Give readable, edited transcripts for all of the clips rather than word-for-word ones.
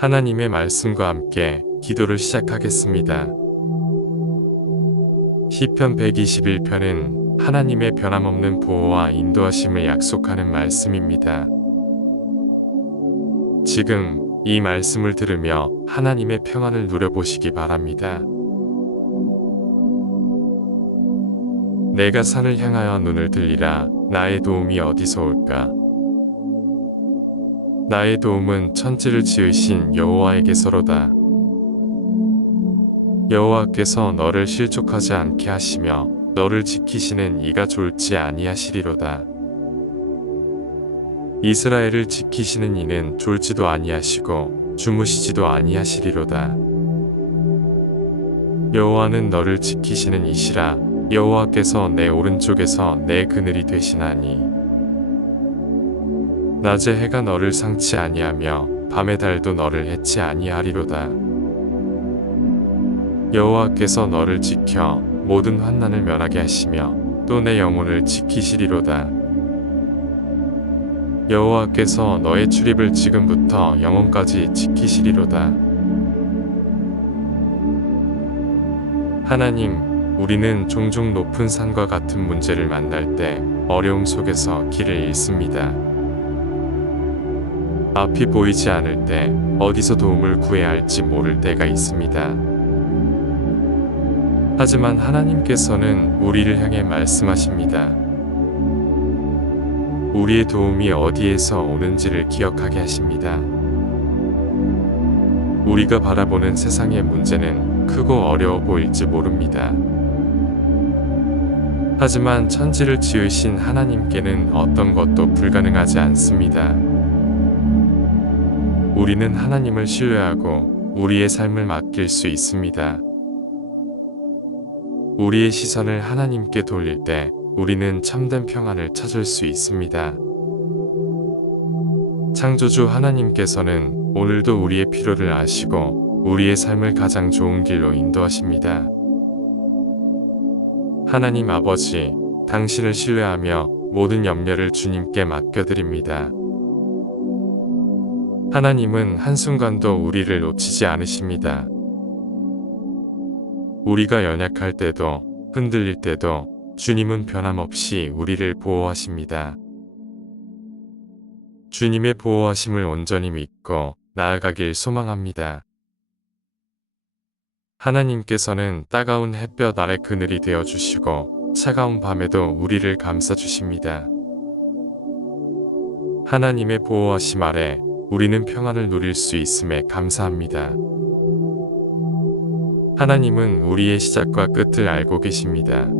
하나님의 말씀과 함께 기도를 시작하겠습니다. 시편 121편은 하나님의 변함없는 보호와 인도하심을 약속하는 말씀입니다. 지금 이 말씀을 들으며 하나님의 평안을 누려보시기 바랍니다. 내가 산을 향하여 눈을 들리라. 나의 도움이 어디서 올까? 나의 도움은 천지를 지으신 여호와에게서로다. 여호와께서 너를 실족하지 않게 하시며 너를 지키시는 이가 졸지 아니하시리로다. 이스라엘을 지키시는 이는 졸지도 아니하시고 주무시지도 아니하시리로다. 여호와는 너를 지키시는 이시라. 여호와께서 내 오른쪽에서 내 그늘이 되시나니 낮에 해가 너를 상치 아니하며 밤의 달도 너를 해치 아니하리로다. 여호와께서 너를 지켜 모든 환난을 면하게 하시며 또 내 영혼을 지키시리로다. 여호와께서 너의 출입을 지금부터 영원까지 지키시리로다. 하나님, 우리는 종종 높은 산과 같은 문제를 만날 때 어려움 속에서 길을 잃습니다. 앞이 보이지 않을 때 어디서 도움을 구해야 할지 모를 때가 있습니다. 하지만 하나님께서는 우리를 향해 말씀하십니다. 우리의 도움이 어디에서 오는지를 기억하게 하십니다. 우리가 바라보는 세상의 문제는 크고 어려워 보일지 모릅니다. 하지만 천지를 지으신 하나님께는 어떤 것도 불가능하지 않습니다. 우리는 하나님을 신뢰하고 우리의 삶을 맡길 수 있습니다. 우리의 시선을 하나님께 돌릴 때 우리는 참된 평안을 찾을 수 있습니다. 창조주 하나님께서는 오늘도 우리의 필요를 아시고 우리의 삶을 가장 좋은 길로 인도하십니다. 하나님 아버지, 당신을 신뢰하며 모든 염려를 주님께 맡겨드립니다. 하나님은 한순간도 우리를 놓치지 않으십니다. 우리가 연약할 때도 흔들릴 때도 주님은 변함없이 우리를 보호하십니다. 주님의 보호하심을 온전히 믿고 나아가길 소망합니다. 하나님께서는 따가운 햇볕 아래 그늘이 되어주시고 차가운 밤에도 우리를 감싸주십니다. 하나님의 보호하심 아래 우리는 평안을 누릴 수 있음에 감사합니다. 하나님은 우리의 시작과 끝을 알고 계십니다.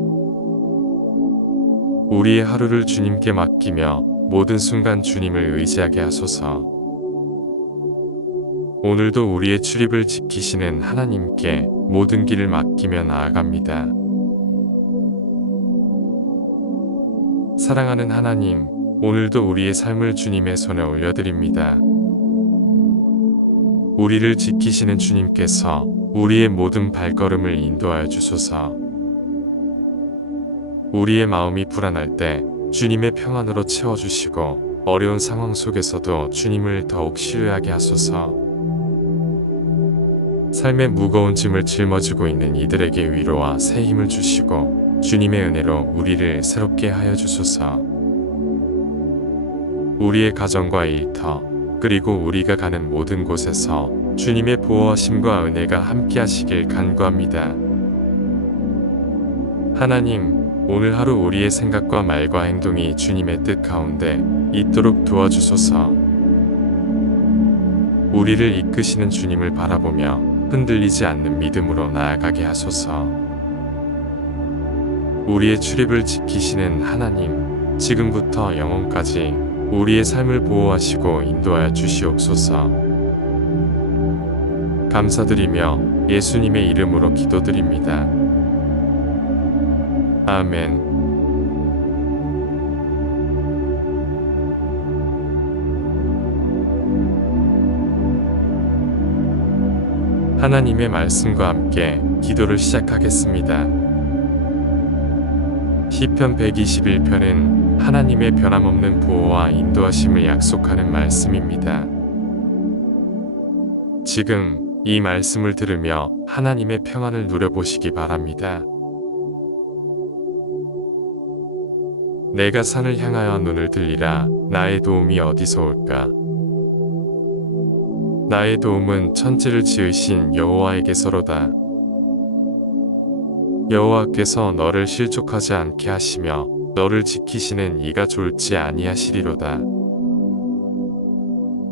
우리의 하루를 주님께 맡기며 모든 순간 주님을 의지하게 하소서. 오늘도 우리의 출입을 지키시는 하나님께 모든 길을 맡기며 나아갑니다. 사랑하는 하나님, 오늘도 우리의 삶을 주님의 손에 올려드립니다. 우리를 지키시는 주님께서 우리의 모든 발걸음을 인도하여 주소서. 우리의 마음이 불안할 때 주님의 평안으로 채워주시고 어려운 상황 속에서도 주님을 더욱 신뢰하게 하소서. 삶의 무거운 짐을 짊어지고 있는 이들에게 위로와 새 힘을 주시고 주님의 은혜로 우리를 새롭게 하여 주소서. 우리의 가정과 일터 그리고 우리가 가는 모든 곳에서 주님의 보호하심과 은혜가 함께 하시길 간구합니다. 하나님, 오늘 하루 우리의 생각과 말과 행동이 주님의 뜻 가운데 있도록 도와주소서. 우리를 이끄시는 주님을 바라보며 흔들리지 않는 믿음으로 나아가게 하소서. 우리의 출입을 지키시는 하나님, 지금부터 영원까지 우리의 삶을 보호하시고 인도하여 주시옵소서. 감사드리며 예수님의 이름으로 기도드립니다. 아멘. 하나님의 말씀과 함께 기도를 시작하겠습니다. 시편 121편은 하나님의 변함없는 보호와 인도하심을 약속하는 말씀입니다. 지금 이 말씀을 들으며 하나님의 평안을 누려보시기 바랍니다. 내가 산을 향하여 눈을 들리라. 나의 도움이 어디서 올까? 나의 도움은 천지를 지으신 여호와에게서로다. 여호와께서 너를 실족하지 않게 하시며 너를 지키시는 이가 졸지 아니하시리로다.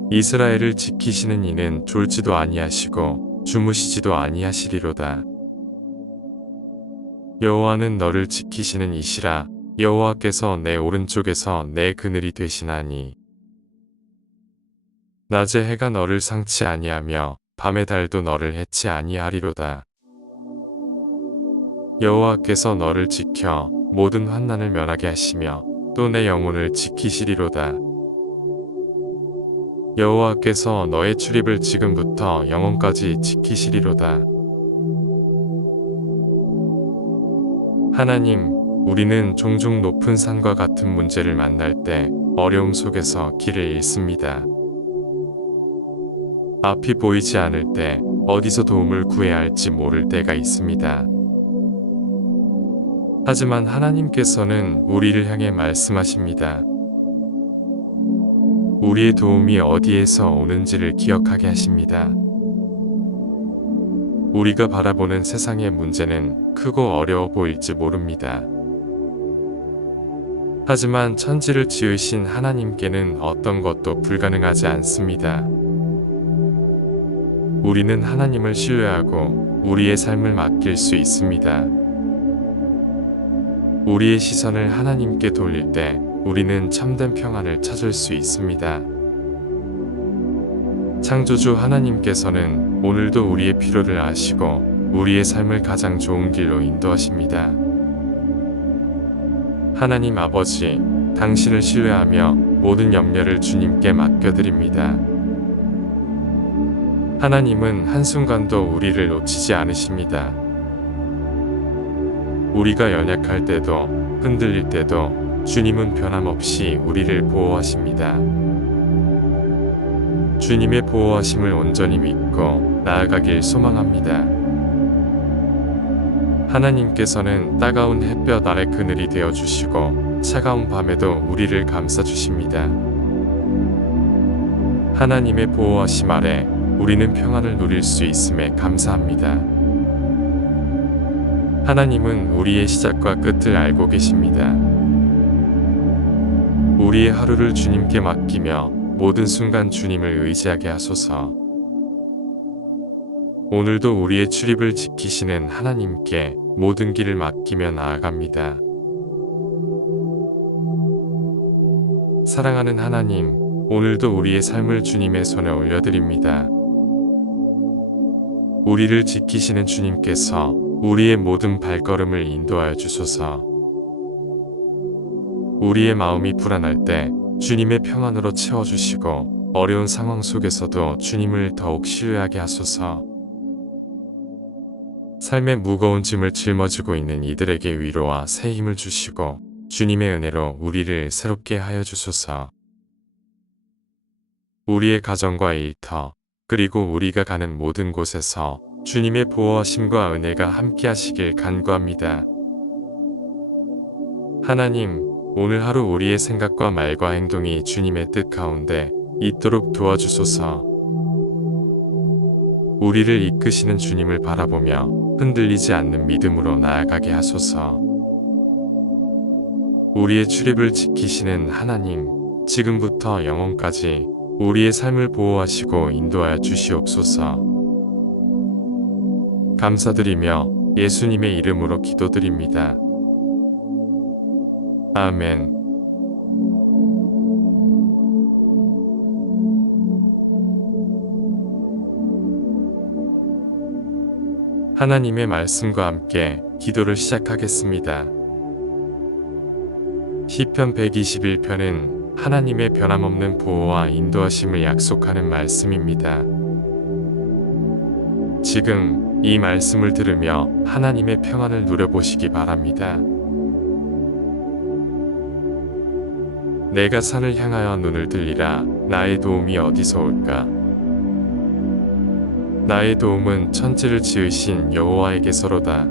이스라엘을 지키시는 이는 졸지도 아니하시고 주무시지도 아니하시리로다. 여호와는 너를 지키시는 이시라. 여호와께서 내 오른쪽에서 내 그늘이 되시나니 낮에 해가 너를 상치 아니하며 밤의 달도 너를 해치 아니하리로다. 여호와께서 너를 지켜 모든 환난을 면하게 하시며 또 내 영혼을 지키시리로다. 여호와께서 너의 출입을 지금부터 영원까지 지키시리로다. 하나님, 우리는 종종 높은 산과 같은 문제를 만날 때 어려움 속에서 길을 잃습니다. 앞이 보이지 않을 때 어디서 도움을 구해야 할지 모를 때가 있습니다. 하지만 하나님께서는 우리를 향해 말씀하십니다. 우리의 도움이 어디에서 오는지를 기억하게 하십니다. 우리가 바라보는 세상의 문제는 크고 어려워 보일지 모릅니다. 하지만 천지를 지으신 하나님께는 어떤 것도 불가능하지 않습니다. 우리는 하나님을 신뢰하고 우리의 삶을 맡길 수 있습니다. 우리의 시선을 하나님께 돌릴 때 우리는 참된 평안을 찾을 수 있습니다. 창조주 하나님께서는 오늘도 우리의 필요를 아시고 우리의 삶을 가장 좋은 길로 인도하십니다. 하나님 아버지, 당신을 신뢰하며 모든 염려를 주님께 맡겨드립니다. 하나님은 한순간도 우리를 놓치지 않으십니다. 우리가 연약할 때도 흔들릴 때도 주님은 변함없이 우리를 보호하십니다. 주님의 보호하심을 온전히 믿고 나아가길 소망합니다. 하나님께서는 따가운 햇볕 아래 그늘이 되어 주시고 차가운 밤에도 우리를 감싸 주십니다. 하나님의 보호하심 아래 우리는 평안을 누릴 수 있음에 감사합니다. 하나님은 우리의 시작과 끝을 알고 계십니다. 우리의 하루를 주님께 맡기며 모든 순간 주님을 의지하게 하소서. 오늘도 우리의 출입을 지키시는 하나님께 모든 길을 맡기며 나아갑니다. 사랑하는 하나님, 오늘도 우리의 삶을 주님의 손에 올려드립니다. 우리를 지키시는 주님께서 우리의 모든 발걸음을 인도하여 주소서. 우리의 마음이 불안할 때 주님의 평안으로 채워주시고 어려운 상황 속에서도 주님을 더욱 신뢰하게 하소서. 삶의 무거운 짐을 짊어지고 있는 이들에게 위로와 새 힘을 주시고 주님의 은혜로 우리를 새롭게 하여 주소서. 우리의 가정과 일터, 그리고 우리가 가는 모든 곳에서 주님의 보호하심과 은혜가 함께 하시길 간구합니다. 하나님, 오늘 하루 우리의 생각과 말과 행동이 주님의 뜻 가운데 있도록 도와주소서. 우리를 이끄시는 주님을 바라보며 흔들리지 않는 믿음으로 나아가게 하소서. 우리의 출입을 지키시는 하나님, 지금부터 영원까지 우리의 삶을 보호하시고 인도하여 주시옵소서. 감사드리며 예수님의 이름으로 기도드립니다. 아멘. 하나님의 말씀과 함께 기도를 시작하겠습니다. 시편 121편은 하나님의 변함없는 보호와 인도하심을 약속하는 말씀입니다. 지금 이 말씀을 들으며 하나님의 평안을 누려보시기 바랍니다. 내가 산을 향하여 눈을 들리라. 나의 도움이 어디서 올까? 나의 도움은 천지를 지으신 여호와에게서로다.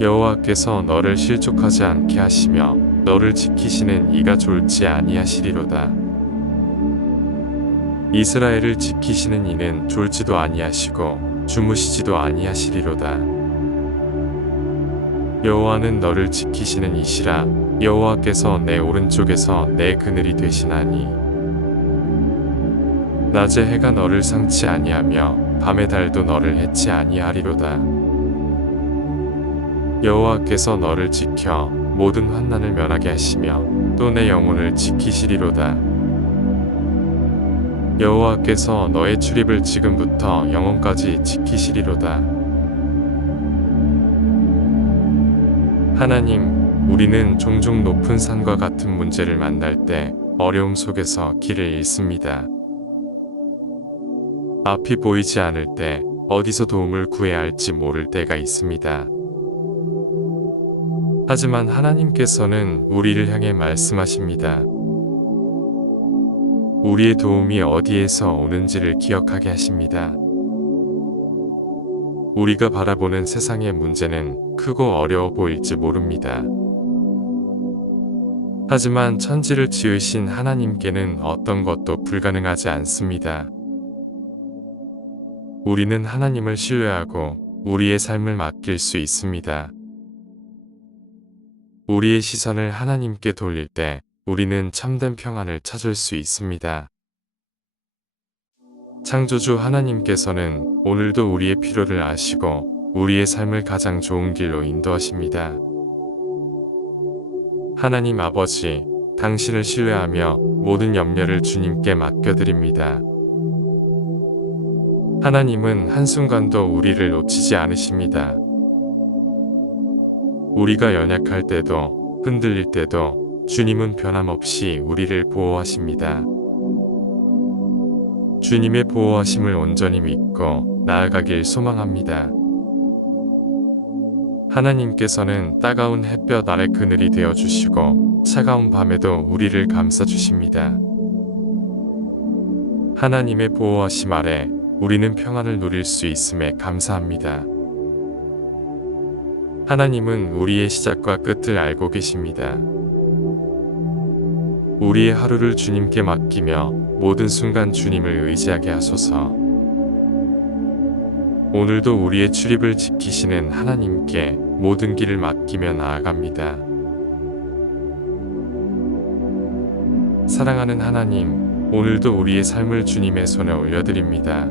여호와께서 너를 실족하지 않게 하시며 너를 지키시는 이가 졸지 아니하시리로다. 이스라엘을 지키시는 이는 졸지도 아니하시고 주무시지도 아니하시리로다. 여호와는 너를 지키시는 이시라. 여호와께서 내 오른쪽에서 내 그늘이 되시나니 낮에 해가 너를 상치 아니하며 밤의 달도 너를 해치 아니하리로다. 여호와께서 너를 지켜 모든 환난을 면하게 하시며 또 내 영혼을 지키시리로다. 여호와께서 너의 출입을 지금부터 영원까지 지키시리로다. 하나님, 우리는 종종 높은 산과 같은 문제를 만날 때 어려움 속에서 길을 잃습니다. 앞이 보이지 않을 때 어디서 도움을 구해야 할지 모를 때가 있습니다. 하지만 하나님께서는 우리를 향해 말씀하십니다. 우리의 도움이 어디에서 오는지를 기억하게 하십니다. 우리가 바라보는 세상의 문제는 크고 어려워 보일지 모릅니다. 하지만 천지를 지으신 하나님께는 어떤 것도 불가능하지 않습니다. 우리는 하나님을 신뢰하고 우리의 삶을 맡길 수 있습니다. 우리의 시선을 하나님께 돌릴 때 우리는 참된 평안을 찾을 수 있습니다. 창조주 하나님께서는 오늘도 우리의 필요를 아시고 우리의 삶을 가장 좋은 길로 인도하십니다. 하나님 아버지, 당신을 신뢰하며 모든 염려를 주님께 맡겨드립니다. 하나님은 한순간도 우리를 놓치지 않으십니다. 우리가 연약할 때도 흔들릴 때도 주님은 변함없이 우리를 보호하십니다. 주님의 보호하심을 온전히 믿고 나아가길 소망합니다. 하나님께서는 따가운 햇볕 아래 그늘이 되어주시고 차가운 밤에도 우리를 감싸주십니다. 하나님의 보호하심 아래 우리는 평안을 누릴 수 있음에 감사합니다. 하나님은 우리의 시작과 끝을 알고 계십니다. 우리의 하루를 주님께 맡기며 모든 순간 주님을 의지하게 하소서. 오늘도 우리의 출입을 지키시는 하나님께 모든 길을 맡기며 나아갑니다. 사랑하는 하나님, 오늘도 우리의 삶을 주님의 손에 올려드립니다.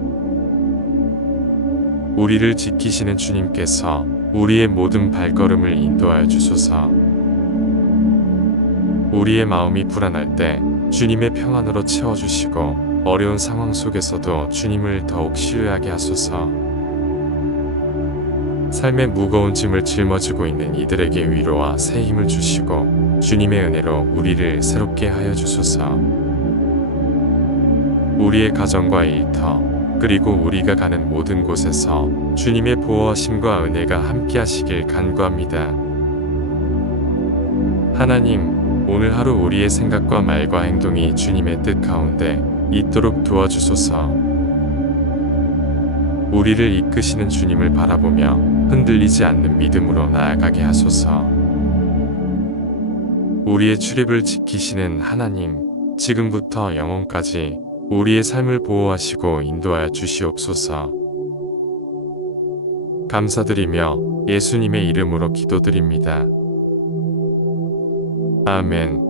우리를 지키시는 주님께서 우리의 모든 발걸음을 인도하여 주소서. 우리의 마음이 불안할 때 주님의 평안으로 채워주시고 어려운 상황 속에서도 주님을 더욱 신뢰하게 하소서. 삶의 무거운 짐을 짊어지고 있는 이들에게 위로와 새 힘을 주시고 주님의 은혜로 우리를 새롭게 하여 주소서. 우리의 가정과 일터 그리고 우리가 가는 모든 곳에서 주님의 보호하심과 은혜가 함께 하시길 간구합니다. 하나님, 오늘 하루 우리의 생각과 말과 행동이 주님의 뜻 가운데 있도록 도와주소서. 우리를 이끄시는 주님을 바라보며 흔들리지 않는 믿음으로 나아가게 하소서. 우리의 출입을 지키시는 하나님, 지금부터 영원까지 우리의 삶을 보호하시고 인도하여 주시옵소서. 감사드리며 예수님의 이름으로 기도드립니다. 아멘.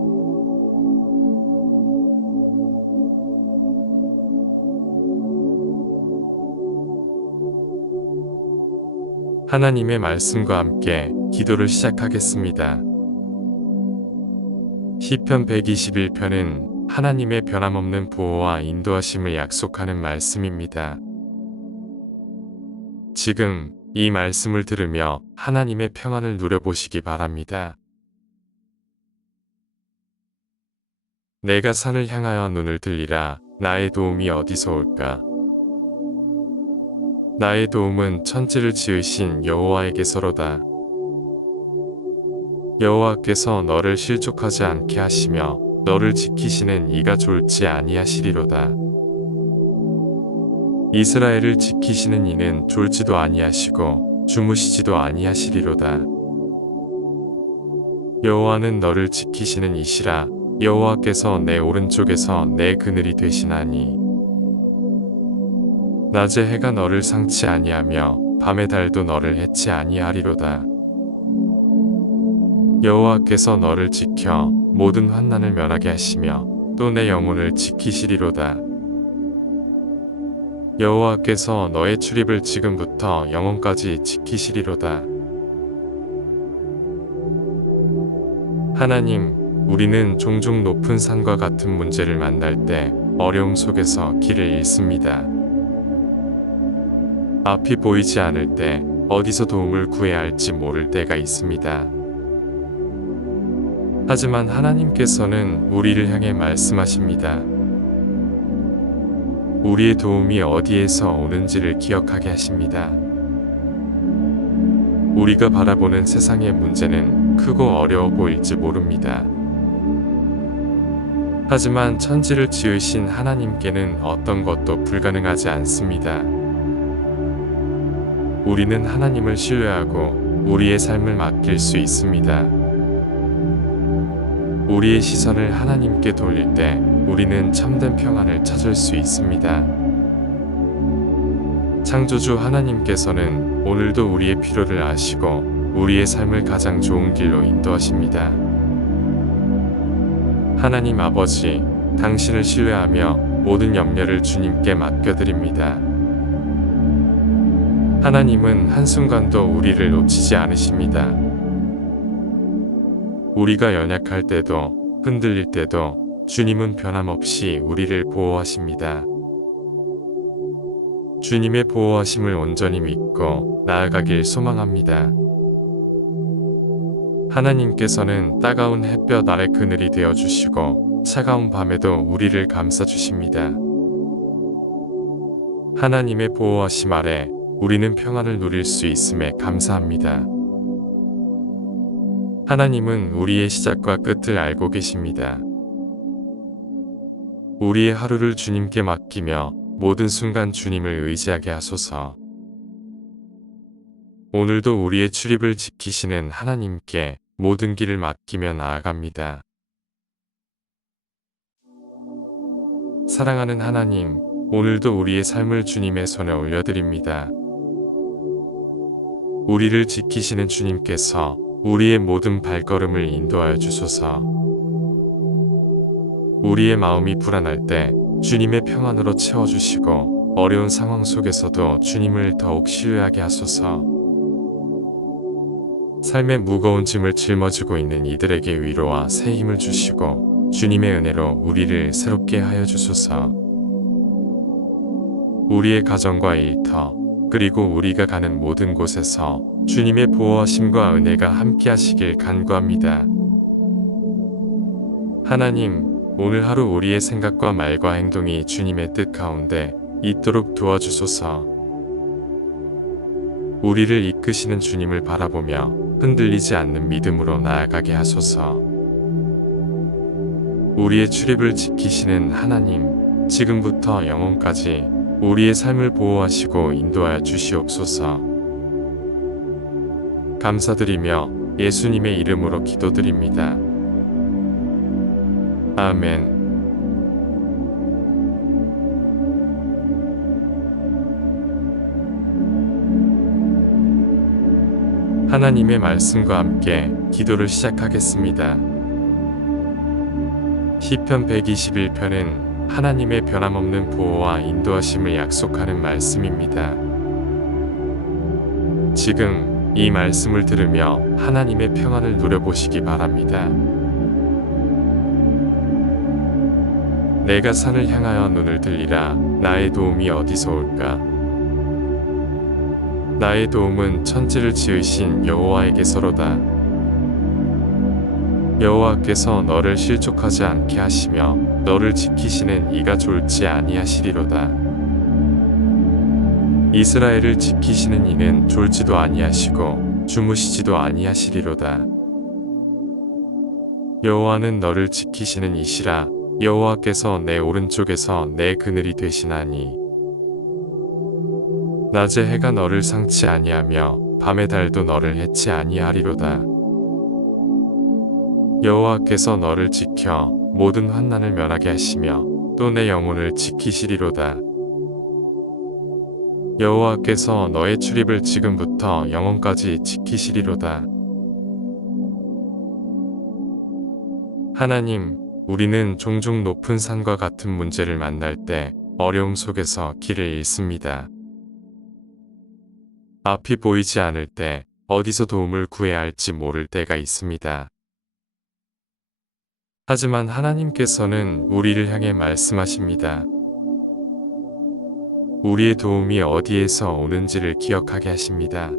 하나님의 말씀과 함께 기도를 시작하겠습니다. 시편 121편은 하나님의 변함없는 보호와 인도하심을 약속하는 말씀입니다. 지금 이 말씀을 들으며 하나님의 평안을 누려보시기 바랍니다. 내가 산을 향하여 눈을 들리라. 나의 도움이 어디서 올까? 나의 도움은 천지를 지으신 여호와에게서로다. 여호와께서 너를 실족하지 않게 하시며 너를 지키시는 이가 졸지 아니하시리로다. 이스라엘을 지키시는 이는 졸지도 아니하시고 주무시지도 아니하시리로다. 여호와는 너를 지키시는 이시라. 여호와께서 내 오른쪽에서 내 그늘이 되시나니 낮에 해가 너를 상치 아니하며 밤의 달도 너를 해치 아니하리로다. 여호와께서 너를 지켜 모든 환난을 면하게 하시며 또 내 영혼을 지키시리로다. 여호와께서 너의 출입을 지금부터 영원까지 지키시리로다. 하나님, 우리는 종종 높은 산과 같은 문제를 만날 때 어려움 속에서 길을 잃습니다. 앞이 보이지 않을 때 어디서 도움을 구해야 할지 모를 때가 있습니다. 하지만 하나님께서는 우리를 향해 말씀하십니다. 우리의 도움이 어디에서 오는지를 기억하게 하십니다. 우리가 바라보는 세상의 문제는 크고 어려워 보일지 모릅니다. 하지만 천지를 지으신 하나님께는 어떤 것도 불가능하지 않습니다. 우리는 하나님을 신뢰하고 우리의 삶을 맡길 수 있습니다. 우리의 시선을 하나님께 돌릴 때 우리는 참된 평안을 찾을 수 있습니다. 창조주 하나님께서는 오늘도 우리의 필요를 아시고 우리의 삶을 가장 좋은 길로 인도하십니다. 하나님 아버지, 당신을 신뢰하며 모든 염려를 주님께 맡겨드립니다. 하나님은 한순간도 우리를 놓치지 않으십니다. 우리가 연약할 때도 흔들릴 때도 주님은 변함없이 우리를 보호하십니다. 주님의 보호하심을 온전히 믿고 나아가길 소망합니다. 하나님께서는 따가운 햇볕 아래 그늘이 되어주시고 차가운 밤에도 우리를 감싸주십니다. 하나님의 보호하심 아래 우리는 평안을 누릴 수 있음에 감사합니다. 하나님은 우리의 시작과 끝을 알고 계십니다. 우리의 하루를 주님께 맡기며 모든 순간 주님을 의지하게 하소서. 오늘도 우리의 출입을 지키시는 하나님께 모든 길을 맡기며 나아갑니다. 사랑하는 하나님, 오늘도 우리의 삶을 주님의 손에 올려드립니다. 우리를 지키시는 주님께서 우리의 모든 발걸음을 인도하여 주소서. 우리의 마음이 불안할 때 주님의 평안으로 채워주시고 어려운 상황 속에서도 주님을 더욱 신뢰하게 하소서. 삶의 무거운 짐을 짊어지고 있는 이들에게 위로와 새 힘을 주시고 주님의 은혜로 우리를 새롭게 하여 주소서. 우리의 가정과 일터 그리고 우리가 가는 모든 곳에서 주님의 보호하심과 은혜가 함께 하시길 간구합니다. 하나님, 오늘 하루 우리의 생각과 말과 행동이 주님의 뜻 가운데 있도록 도와주소서. 우리를 이끄시는 주님을 바라보며 흔들리지 않는 믿음으로 나아가게 하소서. 우리의 출입을 지키시는 하나님, 지금부터 영원까지 우리의 삶을 보호하시고 인도하여 주시옵소서. 감사드리며 예수님의 이름으로 기도드립니다. 아멘. 하나님의 말씀과 함께 기도를 시작하겠습니다. 시편 121편은 하나님의 변함없는 보호와 인도하심을 약속하는 말씀입니다. 지금 이 말씀을 들으며 하나님의 평안을 누려보시기 바랍니다. 내가 산을 향하여 눈을 들리라. 나의 도움이 어디서 올까? 나의 도움은 천지를 지으신 여호와에게서로다. 여호와께서 너를 실족하지 않게 하시며 너를 지키시는 이가 졸지 아니하시리로다. 이스라엘을 지키시는 이는 졸지도 아니하시고 주무시지도 아니하시리로다. 여호와는 너를 지키시는 이시라. 여호와께서 내 오른쪽에서 내 그늘이 되시나니 낮에 해가 너를 상치 아니하며 밤의 달도 너를 해치 아니하리로다. 여호와께서 너를 지켜 모든 환난을 면하게 하시며 또 내 영혼을 지키시리로다. 여호와께서 너의 출입을 지금부터 영원까지 지키시리로다. 하나님, 우리는 종종 높은 산과 같은 문제를 만날 때 어려움 속에서 길을 잃습니다. 앞이 보이지 않을 때 어디서 도움을 구해야 할지 모를 때가 있습니다. 하지만 하나님께서는 우리를 향해 말씀하십니다. 우리의 도움이 어디에서 오는지를 기억하게 하십니다.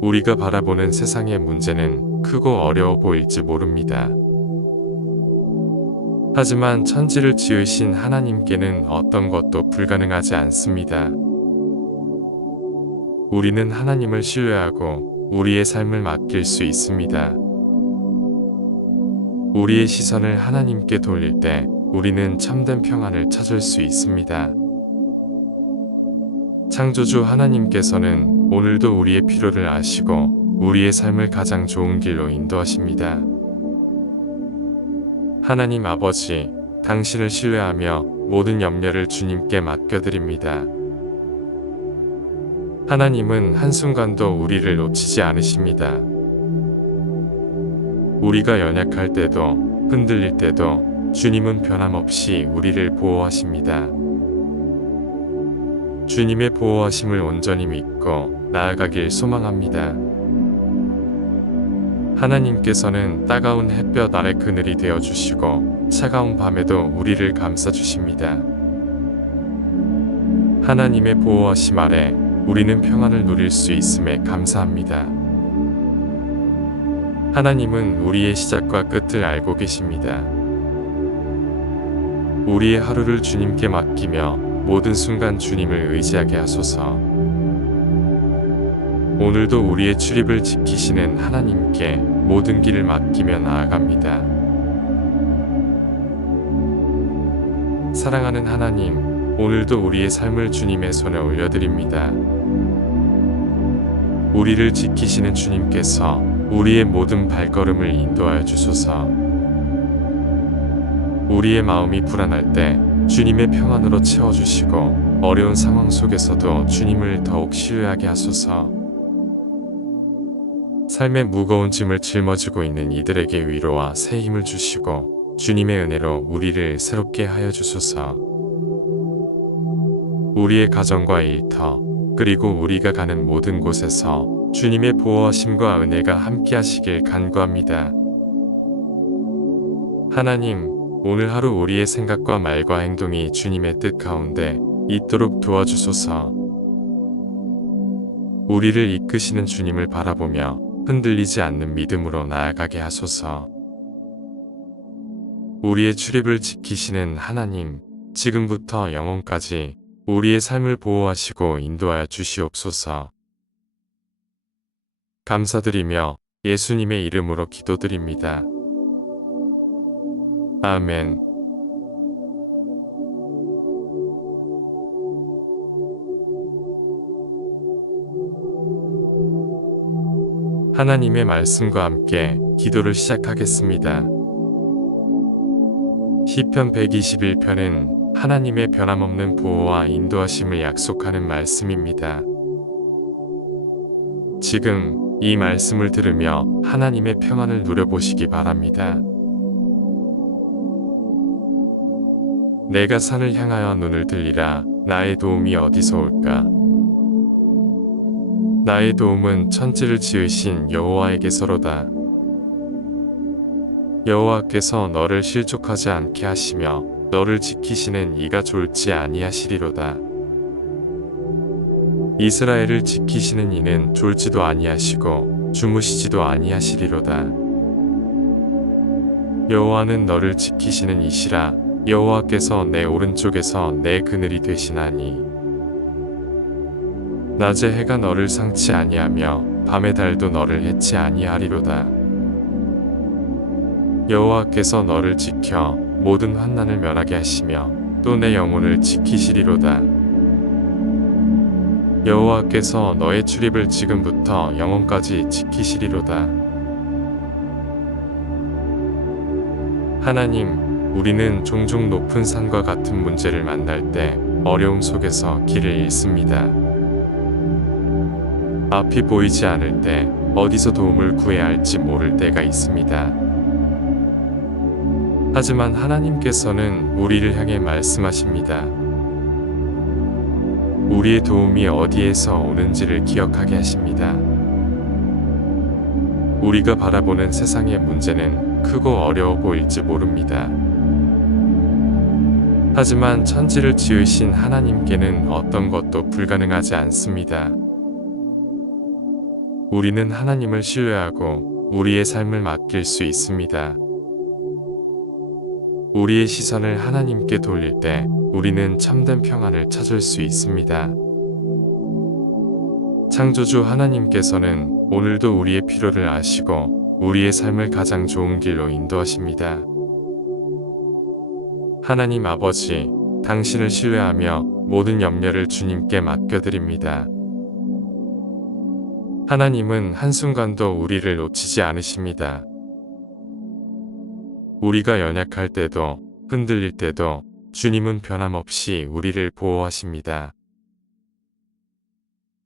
우리가 바라보는 세상의 문제는 크고 어려워 보일지 모릅니다. 하지만 천지를 지으신 하나님께는 어떤 것도 불가능하지 않습니다. 우리는 하나님을 신뢰하고 우리의 삶을 맡길 수 있습니다. 우리의 시선을 하나님께 돌릴 때 우리는 참된 평안을 찾을 수 있습니다. 창조주 하나님께서는 오늘도 우리의 필요를 아시고 우리의 삶을 가장 좋은 길로 인도하십니다. 하나님 아버지, 당신을 신뢰하며 모든 염려를 주님께 맡겨드립니다. 하나님은 한순간도 우리를 놓치지 않으십니다. 우리가 연약할 때도 흔들릴 때도 주님은 변함없이 우리를 보호하십니다. 주님의 보호하심을 온전히 믿고 나아가길 소망합니다. 하나님께서는 따가운 햇볕 아래 그늘이 되어주시고 차가운 밤에도 우리를 감싸주십니다. 하나님의 보호하심 아래 우리는 평안을 누릴 수 있음에 감사합니다. 하나님은 우리의 시작과 끝을 알고 계십니다. 우리의 하루를 주님께 맡기며 모든 순간 주님을 의지하게 하소서. 오늘도 우리의 출입을 지키시는 하나님께 모든 길을 맡기며 나아갑니다. 사랑하는 하나님, 오늘도 우리의 삶을 주님의 손에 올려드립니다. 우리를 지키시는 주님께서 우리의 모든 발걸음을 인도하여 주소서. 우리의 마음이 불안할 때 주님의 평안으로 채워주시고 어려운 상황 속에서도 주님을 더욱 신뢰하게 하소서. 삶의 무거운 짐을 짊어지고 있는 이들에게 위로와 새 힘을 주시고 주님의 은혜로 우리를 새롭게 하여 주소서. 우리의 가정과 일터 그리고 우리가 가는 모든 곳에서 주님의 보호하심과 은혜가 함께 하시길 간구합니다. 하나님, 오늘 하루 우리의 생각과 말과 행동이 주님의 뜻 가운데 있도록 도와주소서. 우리를 이끄시는 주님을 바라보며 흔들리지 않는 믿음으로 나아가게 하소서. 우리의 출입을 지키시는 하나님, 지금부터 영원까지 우리의 삶을 보호하시고 인도하여 주시옵소서. 감사드리며 예수님의 이름으로 기도드립니다. 아멘. 하나님의 말씀과 함께 기도를 시작하겠습니다. 시편 121편은 하나님의 변함없는 보호와 인도하심을 약속하는 말씀입니다. 지금 이 말씀을 들으며 하나님의 평안을 누려보시기 바랍니다. 내가 산을 향하여 눈을 들리라. 나의 도움이 어디서 올까? 나의 도움은 천지를 지으신 여호와에게서로다. 여호와께서 너를 실족하지 않게 하시며 너를 지키시는 이가 졸지 아니하시리로다. 이스라엘을 지키시는 이는 졸지도 아니하시고 주무시지도 아니하시리로다. 여호와는 너를 지키시는 이시라. 여호와께서 내 오른쪽에서 내 그늘이 되시나니 낮에 해가 너를 상치 아니하며 밤의 달도 너를 해치 아니하리로다. 여호와께서 너를 지켜 모든 환난을 면하게 하시며 또 내 영혼을 지키시리로다. 여호와께서 너의 출입을 지금부터 영원까지 지키시리로다. 하나님, 우리는 종종 높은 산과 같은 문제를 만날 때 어려움 속에서 길을 잃습니다. 앞이 보이지 않을 때 어디서 도움을 구해야 할지 모를 때가 있습니다. 하지만 하나님께서는 우리를 향해 말씀하십니다. 우리의 도움이 어디에서 오는지를 기억하게 하십니다. 우리가 바라보는 세상의 문제는 크고 어려워 보일지 모릅니다. 하지만 천지를 지으신 하나님께는 어떤 것도 불가능하지 않습니다. 우리는 하나님을 신뢰하고 우리의 삶을 맡길 수 있습니다. 우리의 시선을 하나님께 돌릴 때 우리는 참된 평안을 찾을 수 있습니다. 창조주 하나님께서는 오늘도 우리의 필요를 아시고 우리의 삶을 가장 좋은 길로 인도하십니다. 하나님 아버지, 당신을 신뢰하며 모든 염려를 주님께 맡겨드립니다. 하나님은 한순간도 우리를 놓치지 않으십니다. 우리가 연약할 때도 흔들릴 때도 주님은 변함없이 우리를 보호하십니다.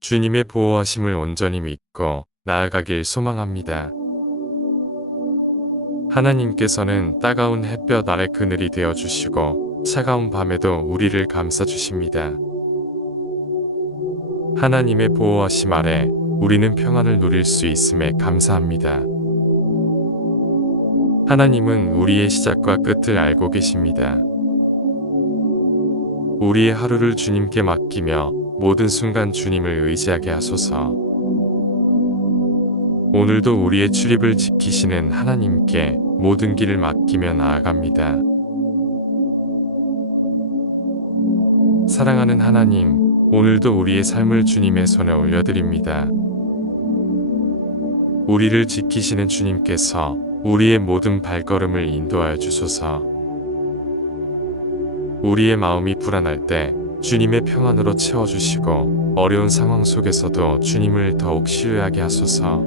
주님의 보호하심을 온전히 믿고 나아가길 소망합니다. 하나님께서는 따가운 햇볕 아래 그늘이 되어주시고 차가운 밤에도 우리를 감싸주십니다. 하나님의 보호하심 아래 우리는 평안을 누릴 수 있음에 감사합니다. 하나님은 우리의 시작과 끝을 알고 계십니다. 우리의 하루를 주님께 맡기며 모든 순간 주님을 의지하게 하소서. 오늘도 우리의 출입을 지키시는 하나님께 모든 길을 맡기며 나아갑니다. 사랑하는 하나님, 오늘도 우리의 삶을 주님의 손에 올려드립니다. 우리를 지키시는 주님께서 우리의 모든 발걸음을 인도하여 주소서. 우리의 마음이 불안할 때 주님의 평안으로 채워주시고 어려운 상황 속에서도 주님을 더욱 신뢰하게 하소서.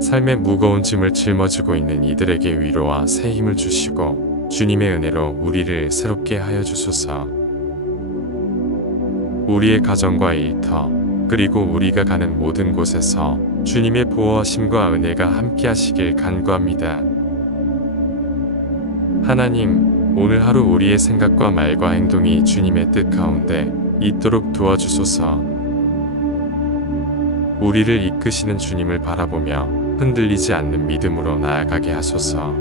삶의 무거운 짐을 짊어지고 있는 이들에게 위로와 새 힘을 주시고 주님의 은혜로 우리를 새롭게 하여 주소서. 우리의 가정과 일터 그리고 우리가 가는 모든 곳에서 주님의 보호하심과 은혜가 함께 하시길 간구합니다. 하나님, 오늘 하루 우리의 생각과 말과 행동이 주님의 뜻 가운데 있도록 도와주소서. 우리를 이끄시는 주님을 바라보며 흔들리지 않는 믿음으로 나아가게 하소서.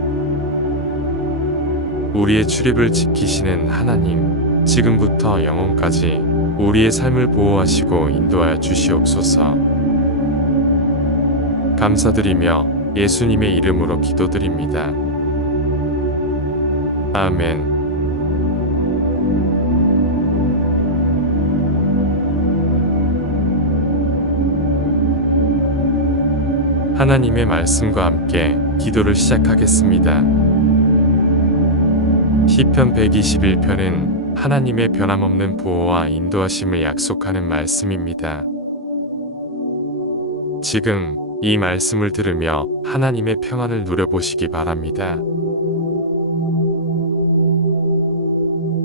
우리의 출입을 지키시는 하나님, 지금부터 영원까지 우리의 삶을 보호하시고 인도하여 주시옵소서. 감사드리며 예수님의 이름으로 기도드립니다. 아멘. 하나님의 말씀과 함께 기도를 시작하겠습니다. 시편 121편은 하나님의 변함없는 보호와 인도하심을 약속하는 말씀입니다. 지금 이 말씀을 들으며 하나님의 평안을 누려보시기 바랍니다.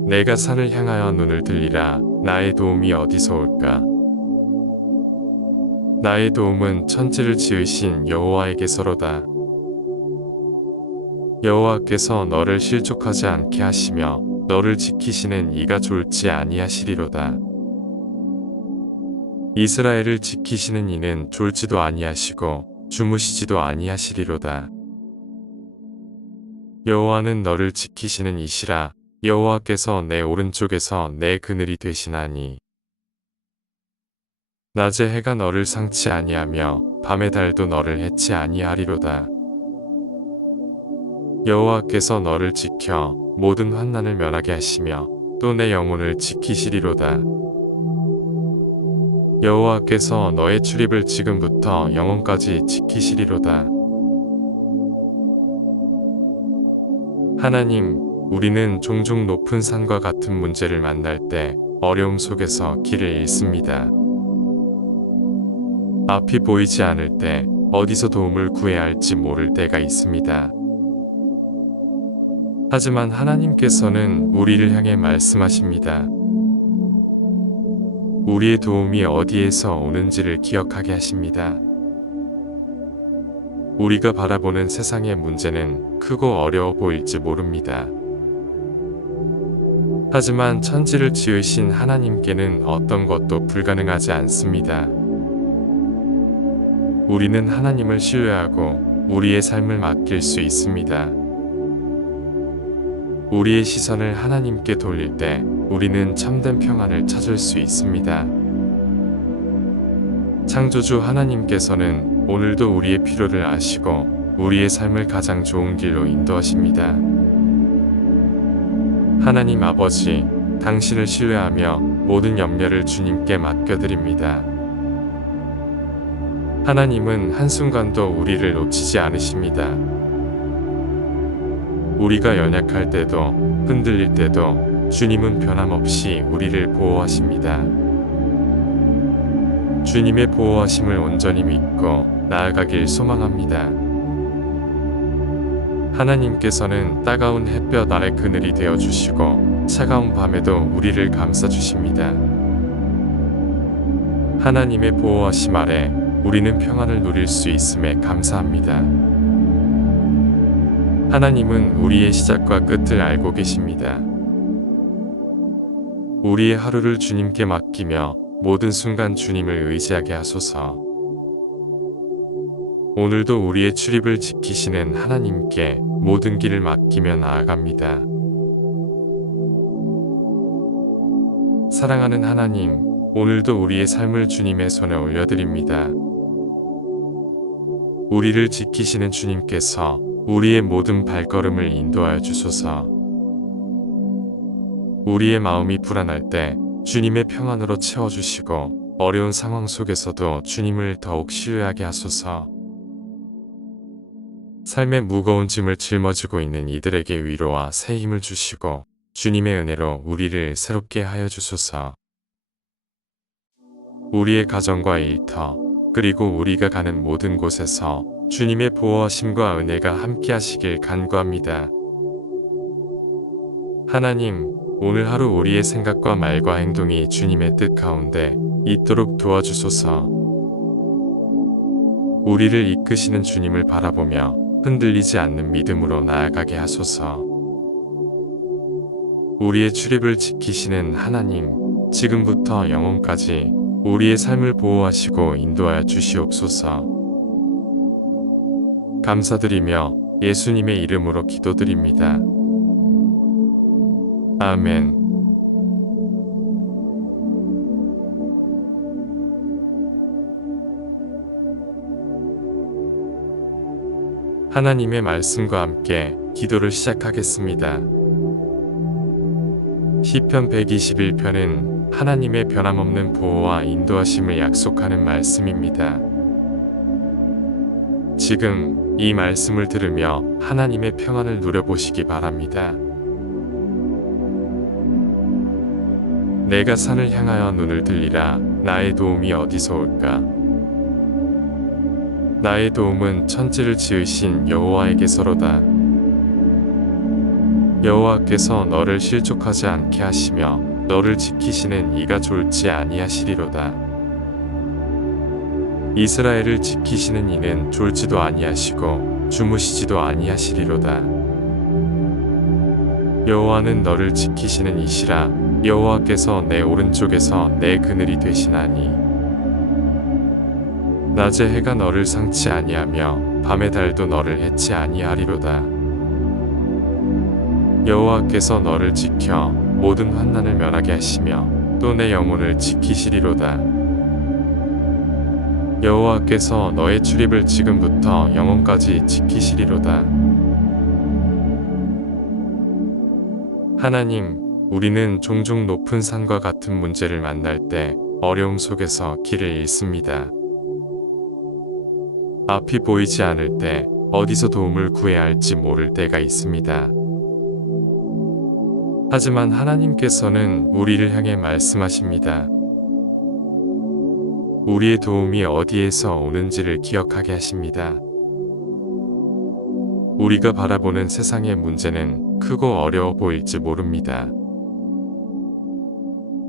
내가 산을 향하여 눈을 들리라. 나의 도움이 어디서 올까? 나의 도움은 천지를 지으신 여호와에게서로다. 여호와께서 너를 실족하지 않게 하시며 너를 지키시는 이가 졸지 아니하시리로다. 이스라엘을 지키시는 이는 졸지도 아니하시고 주무시지도 아니하시리로다. 여호와는 너를 지키시는 이시라. 여호와께서 내 오른쪽에서 내 그늘이 되시나니 낮에 해가 너를 상치 아니하며 밤의 달도 너를 해치 아니하리로다. 여호와께서 너를 지켜 모든 환난을 면하게 하시며 또 내 영혼을 지키시리로다. 여호와께서 너의 출입을 지금부터 영원까지 지키시리로다. 하나님, 우리는 종종 높은 산과 같은 문제를 만날 때 어려움 속에서 길을 잃습니다. 앞이 보이지 않을 때 어디서 도움을 구해야 할지 모를 때가 있습니다. 하지만 하나님께서는 우리를 향해 말씀하십니다. 우리의 도움이 어디에서 오는지를 기억하게 하십니다. 우리가 바라보는 세상의 문제는 크고 어려워 보일지 모릅니다. 하지만 천지를 지으신 하나님께는 어떤 것도 불가능하지 않습니다. 우리는 하나님을 신뢰하고 우리의 삶을 맡길 수 있습니다. 우리의 시선을 하나님께 돌릴 때 우리는 참된 평안을 찾을 수 있습니다. 창조주 하나님께서는 오늘도 우리의 필요를 아시고 우리의 삶을 가장 좋은 길로 인도하십니다. 하나님 아버지, 당신을 신뢰하며 모든 염려를 주님께 맡겨드립니다. 하나님은 한순간도 우리를 놓치지 않으십니다. 우리가 연약할 때도 흔들릴 때도 주님은 변함없이 우리를 보호하십니다. 주님의 보호하심을 온전히 믿고 나아가길 소망합니다. 하나님께서는 따가운 햇볕 아래 그늘이 되어 주시고 차가운 밤에도 우리를 감싸 주십니다. 하나님의 보호하심 아래 우리는 평안을 누릴 수 있음에 감사합니다. 하나님은 우리의 시작과 끝을 알고 계십니다. 우리의 하루를 주님께 맡기며 모든 순간 주님을 의지하게 하소서. 오늘도 우리의 출입을 지키시는 하나님께 모든 길을 맡기며 나아갑니다. 사랑하는 하나님, 오늘도 우리의 삶을 주님의 손에 올려드립니다. 우리를 지키시는 주님께서 우리의 모든 발걸음을 인도하여 주소서. 우리의 마음이 불안할 때 주님의 평안으로 채워주시고 어려운 상황 속에서도 주님을 더욱 신뢰하게 하소서. 삶의 무거운 짐을 짊어지고 있는 이들에게 위로와 새 힘을 주시고 주님의 은혜로 우리를 새롭게 하여 주소서. 우리의 가정과 일터, 그리고 우리가 가는 모든 곳에서 주님의 보호하심과 은혜가 함께 하시길 간구합니다. 하나님, 오늘 하루 우리의 생각과 말과 행동이 주님의 뜻 가운데 있도록 도와주소서. 우리를 이끄시는 주님을 바라보며 흔들리지 않는 믿음으로 나아가게 하소서. 우리의 출입을 지키시는 하나님, 지금부터 영원까지 우리의 삶을 보호하시고 인도하여 주시옵소서. 감사드리며 예수님의 이름으로 기도드립니다. 아멘. 하나님의 말씀과 함께 기도를 시작하겠습니다. 시편 121편은 하나님의 변함없는 보호와 인도하심을 약속하는 말씀입니다. 지금 이 말씀을 들으며 하나님의 평안을 누려보시기 바랍니다. 내가 산을 향하여 눈을 들리라. 나의 도움이 어디서 올까? 나의 도움은 천지를 지으신 여호와에게서로다. 여호와께서 너를 실족하지 않게 하시며 너를 지키시는 이가 졸지 아니하시리로다. 이스라엘을 지키시는 이는 졸지도 아니하시고 주무시지도 아니하시리로다. 여호와는 너를 지키시는 이시라. 여호와께서 내 오른쪽에서 내 그늘이 되시나니 낮에 해가 너를 상치 아니하며 밤의 달도 너를 해치 아니하리로다. 여호와께서 너를 지켜 모든 환난을 면하게 하시며 또 내 영혼을 지키시리로다. 여호와께서 너의 출입을 지금부터 영원까지 지키시리로다. 하나님, 우리는 종종 높은 산과 같은 문제를 만날 때 어려움 속에서 길을 잃습니다. 앞이 보이지 않을 때 어디서 도움을 구해야 할지 모를 때가 있습니다. 하지만 하나님께서는 우리를 향해 말씀하십니다. 우리의 도움이 어디에서 오는지를 기억하게 하십니다. 우리가 바라보는 세상의 문제는 크고 어려워 보일지 모릅니다.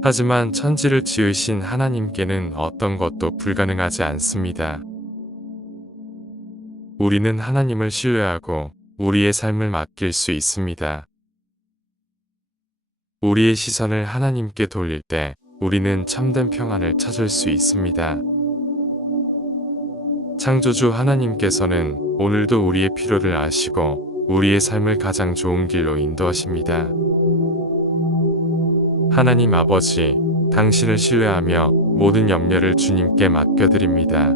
하지만 천지를 지으신 하나님께는 어떤 것도 불가능하지 않습니다. 우리는 하나님을 신뢰하고 우리의 삶을 맡길 수 있습니다. 우리의 시선을 하나님께 돌릴 때 우리는 참된 평안을 찾을 수 있습니다. 창조주 하나님께서는 오늘도 우리의 필요를 아시고 우리의 삶을 가장 좋은 길로 인도하십니다. 하나님 아버지, 당신을 신뢰하며 모든 염려를 주님께 맡겨드립니다.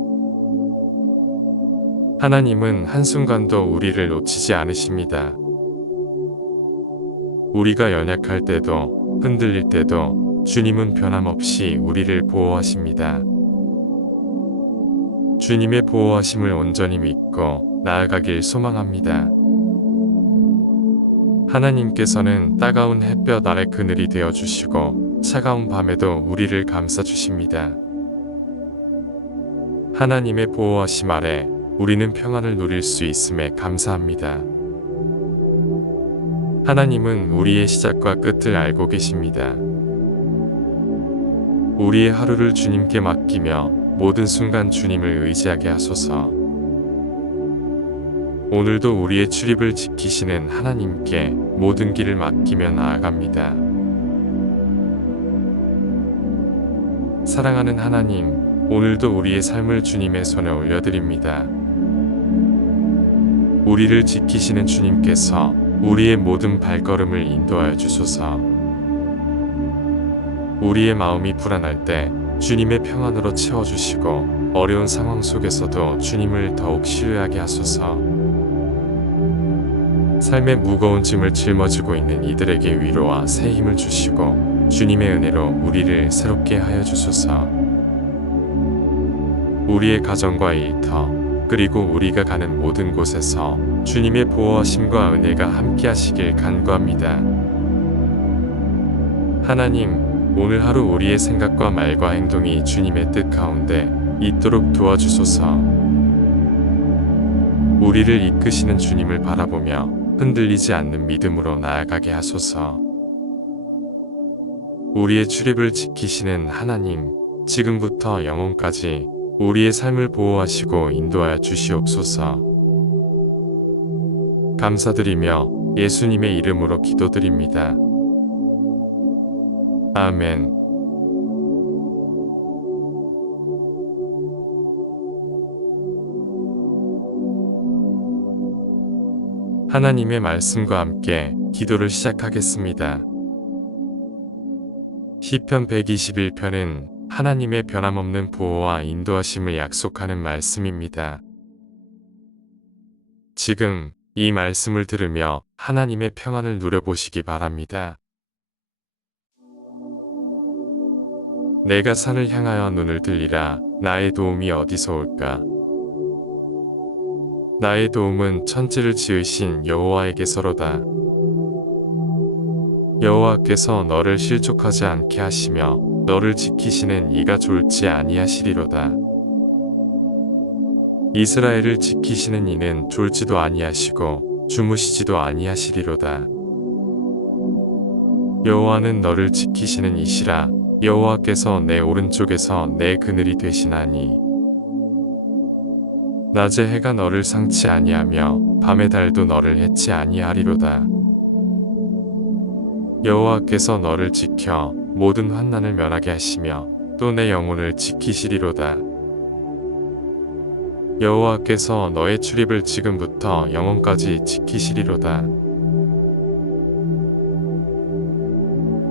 하나님은 한순간도 우리를 놓치지 않으십니다. 우리가 연약할 때도 흔들릴 때도 주님은 변함없이 우리를 보호하십니다. 주님의 보호하심을 온전히 믿고 나아가길 소망합니다. 하나님께서는 따가운 햇볕 아래 그늘이 되어주시고 차가운 밤에도 우리를 감싸주십니다. 하나님의 보호하심 아래 우리는 평안을 누릴 수 있음에 감사합니다. 하나님은 우리의 시작과 끝을 알고 계십니다. 우리의 하루를 주님께 맡기며 모든 순간 주님을 의지하게 하소서. 오늘도 우리의 출입을 지키시는 하나님께 모든 길을 맡기며 나아갑니다. 사랑하는 하나님, 오늘도 우리의 삶을 주님의 손에 올려드립니다. 우리를 지키시는 주님께서 우리의 모든 발걸음을 인도하여 주소서. 우리의 마음이 불안할 때 주님의 평안으로 채워주시고 어려운 상황 속에서도 주님을 더욱 신뢰하게 하소서. 삶의 무거운 짐을 짊어지고 있는 이들에게 위로와 새 힘을 주시고 주님의 은혜로 우리를 새롭게 하여 주소서. 우리의 가정과 일터 그리고 우리가 가는 모든 곳에서 주님의 보호하심과 은혜가 함께 하시길 간구합니다. 하나님, 오늘 하루 우리의 생각과 말과 행동이 주님의 뜻 가운데 있도록 도와주소서. 우리를 이끄시는 주님을 바라보며 흔들리지 않는 믿음으로 나아가게 하소서. 우리의 출입을 지키시는 하나님, 지금부터 영원까지 우리의 삶을 보호하시고 인도하여 주시옵소서. 감사드리며 예수님의 이름으로 기도드립니다. 아멘. 하나님의 말씀과 함께 기도를 시작하겠습니다. 시편 121편은 하나님의 변함없는 보호와 인도하심을 약속하는 말씀입니다. 지금 이 말씀을 들으며 하나님의 평안을 누려보시기 바랍니다. 내가 산을 향하여 눈을 들리라. 나의 도움이 어디서 올까? 나의 도움은 천지를 지으신 여호와에게서로다. 여호와께서 너를 실족하지 않게 하시며 너를 지키시는 이가 졸지 아니하시리로다. 이스라엘을 지키시는 이는 졸지도 아니하시고 주무시지도 아니하시리로다. 여호와는 너를 지키시는 이시라. 여호와께서 내 오른쪽에서 내 그늘이 되시나니 낮에 해가 너를 상치 아니하며 밤의 달도 너를 해치 아니하리로다. 여호와께서 너를 지켜 모든 환난을 면하게 하시며 또 내 영혼을 지키시리로다. 여호와께서 너의 출입을 지금부터 영원까지 지키시리로다.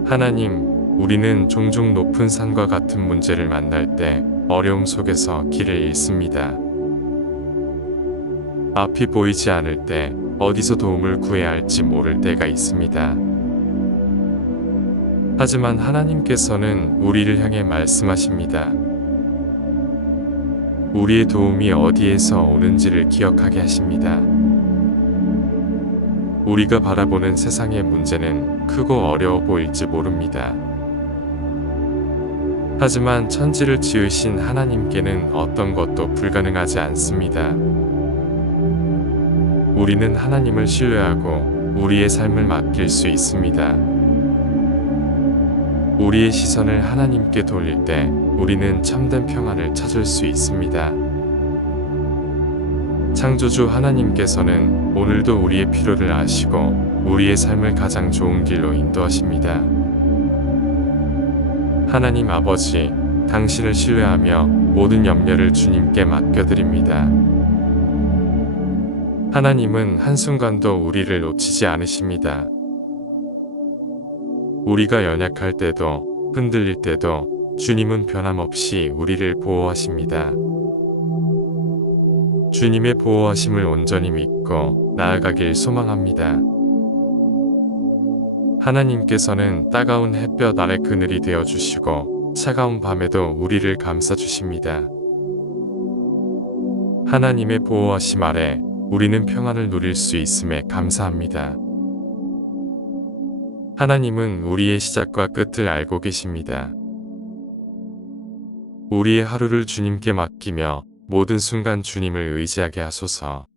하나님, 우리는 종종 높은 산과 같은 문제를 만날 때 어려움 속에서 길을 잃습니다. 앞이 보이지 않을 때 어디서 도움을 구해야 할지 모를 때가 있습니다. 하지만 하나님께서는 우리를 향해 말씀하십니다. 우리의 도움이 어디에서 오는지를 기억하게 하십니다. 우리가 바라보는 세상의 문제는 크고 어려워 보일지 모릅니다. 하지만 천지를 지으신 하나님께는 어떤 것도 불가능하지 않습니다. 우리는 하나님을 신뢰하고 우리의 삶을 맡길 수 있습니다. 우리의 시선을 하나님께 돌릴 때 우리는 참된 평안을 찾을 수 있습니다. 창조주 하나님께서는 오늘도 우리의 필요를 아시고 우리의 삶을 가장 좋은 길로 인도하십니다. 하나님 아버지, 당신을 신뢰하며 모든 염려를 주님께 맡겨드립니다. 하나님은 한순간도 우리를 놓치지 않으십니다. 우리가 연약할 때도 흔들릴 때도 주님은 변함없이 우리를 보호하십니다. 주님의 보호하심을 온전히 믿고 나아가길 소망합니다. 하나님께서는 따가운 햇볕 아래 그늘이 되어주시고 차가운 밤에도 우리를 감싸주십니다. 하나님의 보호하심 아래 우리는 평안을 누릴 수 있음에 감사합니다. 하나님은 우리의 시작과 끝을 알고 계십니다. 우리의 하루를 주님께 맡기며 모든 순간 주님을 의지하게 하소서.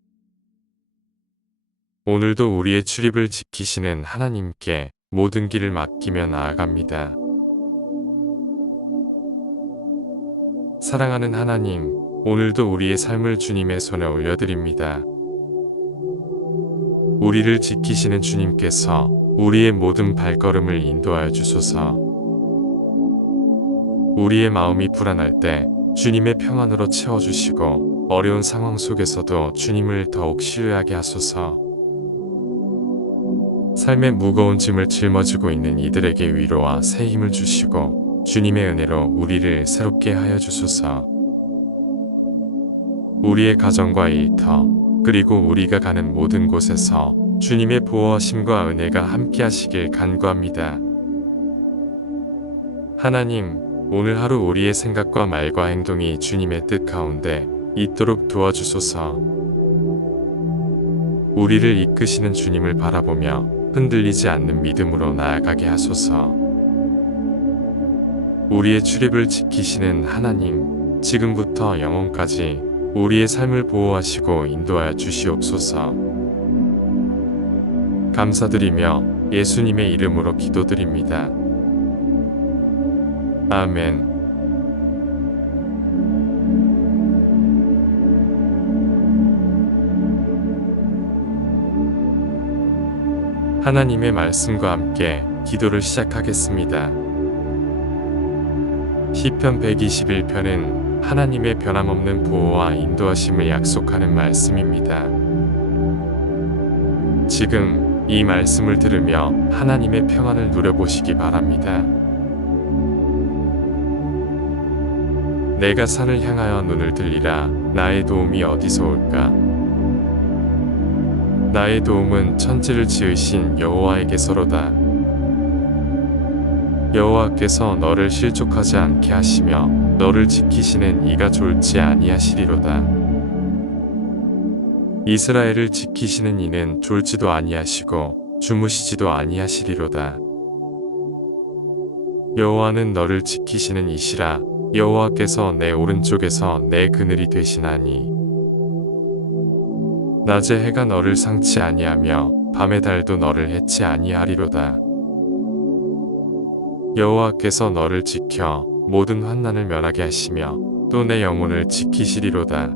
오늘도 우리의 출입을 지키시는 하나님께 모든 길을 맡기며 나아갑니다. 사랑하는 하나님, 오늘도 우리의 삶을 주님의 손에 올려드립니다. 우리를 지키시는 주님께서 우리의 모든 발걸음을 인도하여 주소서. 우리의 마음이 불안할 때 주님의 평안으로 채워주시고 어려운 상황 속에서도 주님을 더욱 신뢰하게 하소서. 삶의 무거운 짐을 짊어지고 있는 이들에게 위로와 새 힘을 주시고 주님의 은혜로 우리를 새롭게 하여 주소서. 우리의 가정과 일터, 그리고 우리가 가는 모든 곳에서 주님의 보호하심과 은혜가 함께 하시길 간구합니다. 하나님, 오늘 하루 우리의 생각과 말과 행동이 주님의 뜻 가운데 있도록 도와주소서. 우리를 이끄시는 주님을 바라보며 흔들리지 않는 믿음으로 나아가게 하소서. 우리의 출입을 지키시는 하나님, 지금부터 영원까지 우리의 삶을 보호하시고 인도하여 주시옵소서. 감사드리며 예수님의 이름으로 기도드립니다. 아멘. 하나님의 말씀과 함께 기도를 시작하겠습니다. 시편 121편은 하나님의 변함없는 보호와 인도하심을 약속하는 말씀입니다. 지금 이 말씀을 들으며 하나님의 평안을 누려보시기 바랍니다. 내가 산을 향하여 눈을 들리라. 나의 도움이 어디서 올까? 나의 도움은 천지를 지으신 여호와에게서로다. 여호와께서 너를 실족하지 않게 하시며 너를 지키시는 이가 졸지 아니하시리로다. 이스라엘을 지키시는 이는 졸지도 아니하시고 주무시지도 아니하시리로다. 여호와는 너를 지키시는 이시라. 여호와께서 내 오른쪽에서 내 그늘이 되시나니 낮에 해가 너를 상치 아니하며 밤의 달도 너를 해치 아니하리로다. 여호와께서 너를 지켜 모든 환난을 면하게 하시며 또 내 영혼을 지키시리로다.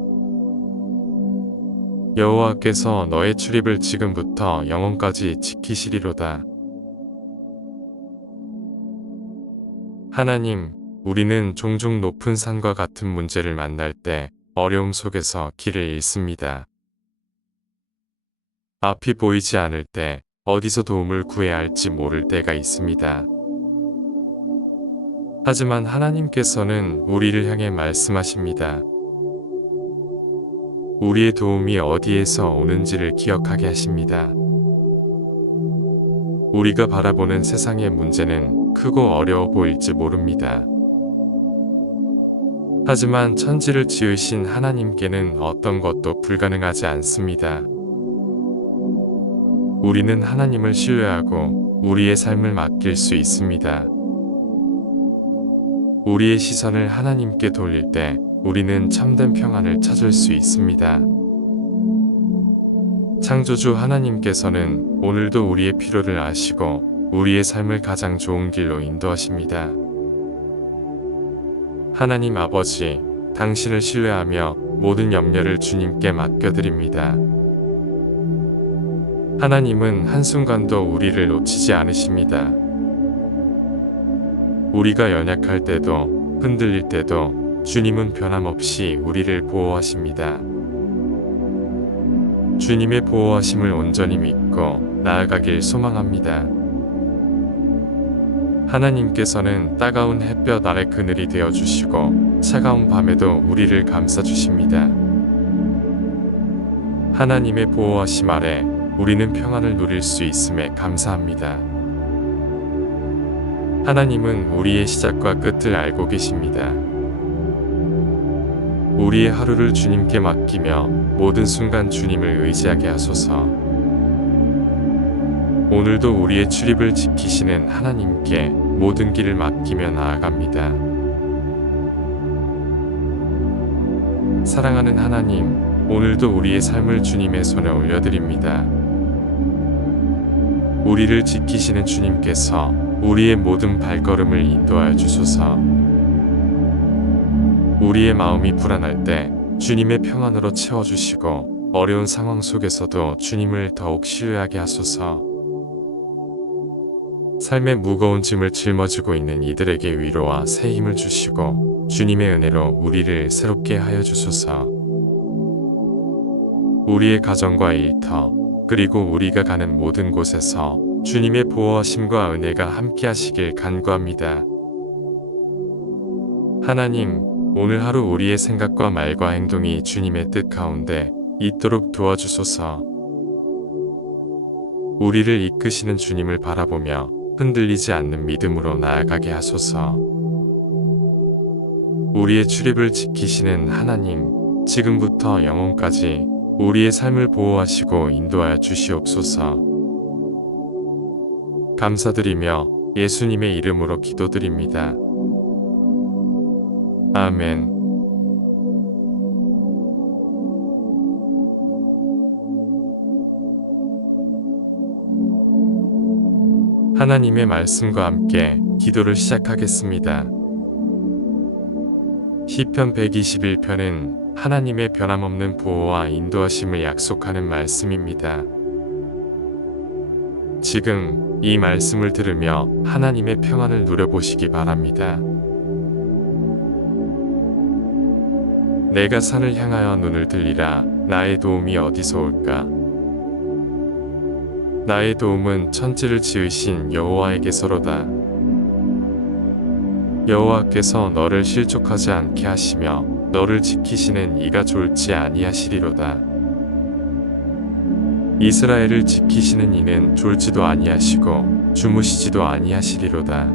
여호와께서 너의 출입을 지금부터 영원까지 지키시리로다. 하나님, 우리는 종종 높은 산과 같은 문제를 만날 때 어려움 속에서 길을 잃습니다. 앞이 보이지 않을 때 어디서 도움을 구해야 할지 모를 때가 있습니다. 하지만 하나님께서는 우리를 향해 말씀하십니다. 우리의 도움이 어디에서 오는지를 기억하게 하십니다. 우리가 바라보는 세상의 문제는 크고 어려워 보일지 모릅니다. 하지만 천지를 지으신 하나님께는 어떤 것도 불가능하지 않습니다. 우리는 하나님을 신뢰하고 우리의 삶을 맡길 수 있습니다. 우리의 시선을 하나님께 돌릴 때 우리는 참된 평안을 찾을 수 있습니다. 창조주 하나님께서는 오늘도 우리의 필요를 아시고 우리의 삶을 가장 좋은 길로 인도하십니다. 하나님 아버지, 당신을 신뢰하며 모든 염려를 주님께 맡겨드립니다. 하나님은 한순간도 우리를 놓치지 않으십니다. 우리가 연약할 때도 흔들릴 때도 주님은 변함없이 우리를 보호하십니다. 주님의 보호하심을 온전히 믿고 나아가길 소망합니다. 하나님께서는 따가운 햇볕 아래 그늘이 되어주시고 차가운 밤에도 우리를 감싸주십니다. 하나님의 보호하심 아래 우리는 평안을 누릴 수 있음에 감사합니다. 하나님은 우리의 시작과 끝을 알고 계십니다. 우리의 하루를 주님께 맡기며 모든 순간 주님을 의지하게 하소서. 오늘도 우리의 출입을 지키시는 하나님께 모든 길을 맡기며 나아갑니다. 사랑하는 하나님, 오늘도 우리의 삶을 주님의 손에 올려드립니다. 우리를 지키시는 주님께서 우리의 모든 발걸음을 인도하여 주소서. 우리의 마음이 불안할 때 주님의 평안으로 채워주시고 어려운 상황 속에서도 주님을 더욱 신뢰하게 하소서. 삶의 무거운 짐을 짊어지고 있는 이들에게 위로와 새 힘을 주시고 주님의 은혜로 우리를 새롭게 하여 주소서. 우리의 가정과 일터 그리고 우리가 가는 모든 곳에서 주님의 보호하심과 은혜가 함께 하시길 간구합니다. 하나님, 오늘 하루 우리의 생각과 말과 행동이 주님의 뜻 가운데 있도록 도와주소서. 우리를 이끄시는 주님을 바라보며 흔들리지 않는 믿음으로 나아가게 하소서. 우리의 출입을 지키시는 하나님, 지금부터 영원까지 우리의 삶을 보호하시고 인도하여 주시옵소서. 감사드리며 예수님의 이름으로 기도드립니다. 아멘. 하나님의 말씀과 함께 기도를 시작하겠습니다. 시편 121편은 하나님의 변함없는 보호와 인도하심을 약속하는 말씀입니다. 지금 이 말씀을 들으며 하나님의 평안을 누려보시기 바랍니다. 내가 산을 향하여 눈을 들리라. 나의 도움이 어디서 올까? 나의 도움은 천지를 지으신 여호와에게서로다. 여호와께서 너를 실족하지 않게 하시며 너를 지키시는 이가 졸지 아니하시리로다. 이스라엘을 지키시는 이는 졸지도 아니하시고 주무시지도 아니하시리로다.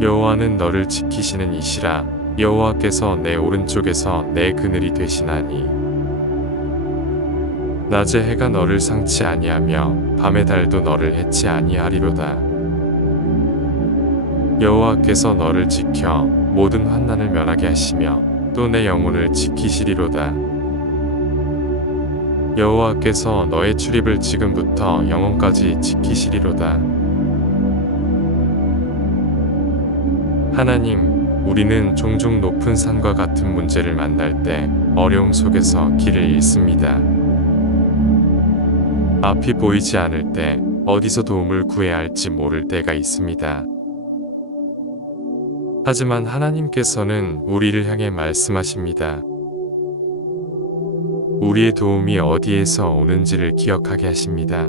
여호와는 너를 지키시는 이시라. 여호와께서 내 오른쪽에서 내 그늘이 되시나니 낮에 해가 너를 상치 아니하며 밤의 달도 너를 해치 아니하리로다. 여호와께서 너를 지켜 모든 환난을 면하게 하시며 또 내 영혼을 지키시리로다. 여호와께서 너의 출입을 지금부터 영원까지 지키시리로다. 하나님, 우리는 종종 높은 산과 같은 문제를 만날 때 어려움 속에서 길을 잃습니다. 앞이 보이지 않을 때 어디서 도움을 구해야 할지 모를 때가 있습니다. 하지만 하나님께서는 우리를 향해 말씀하십니다. 우리의 도움이 어디에서 오는지를 기억하게 하십니다.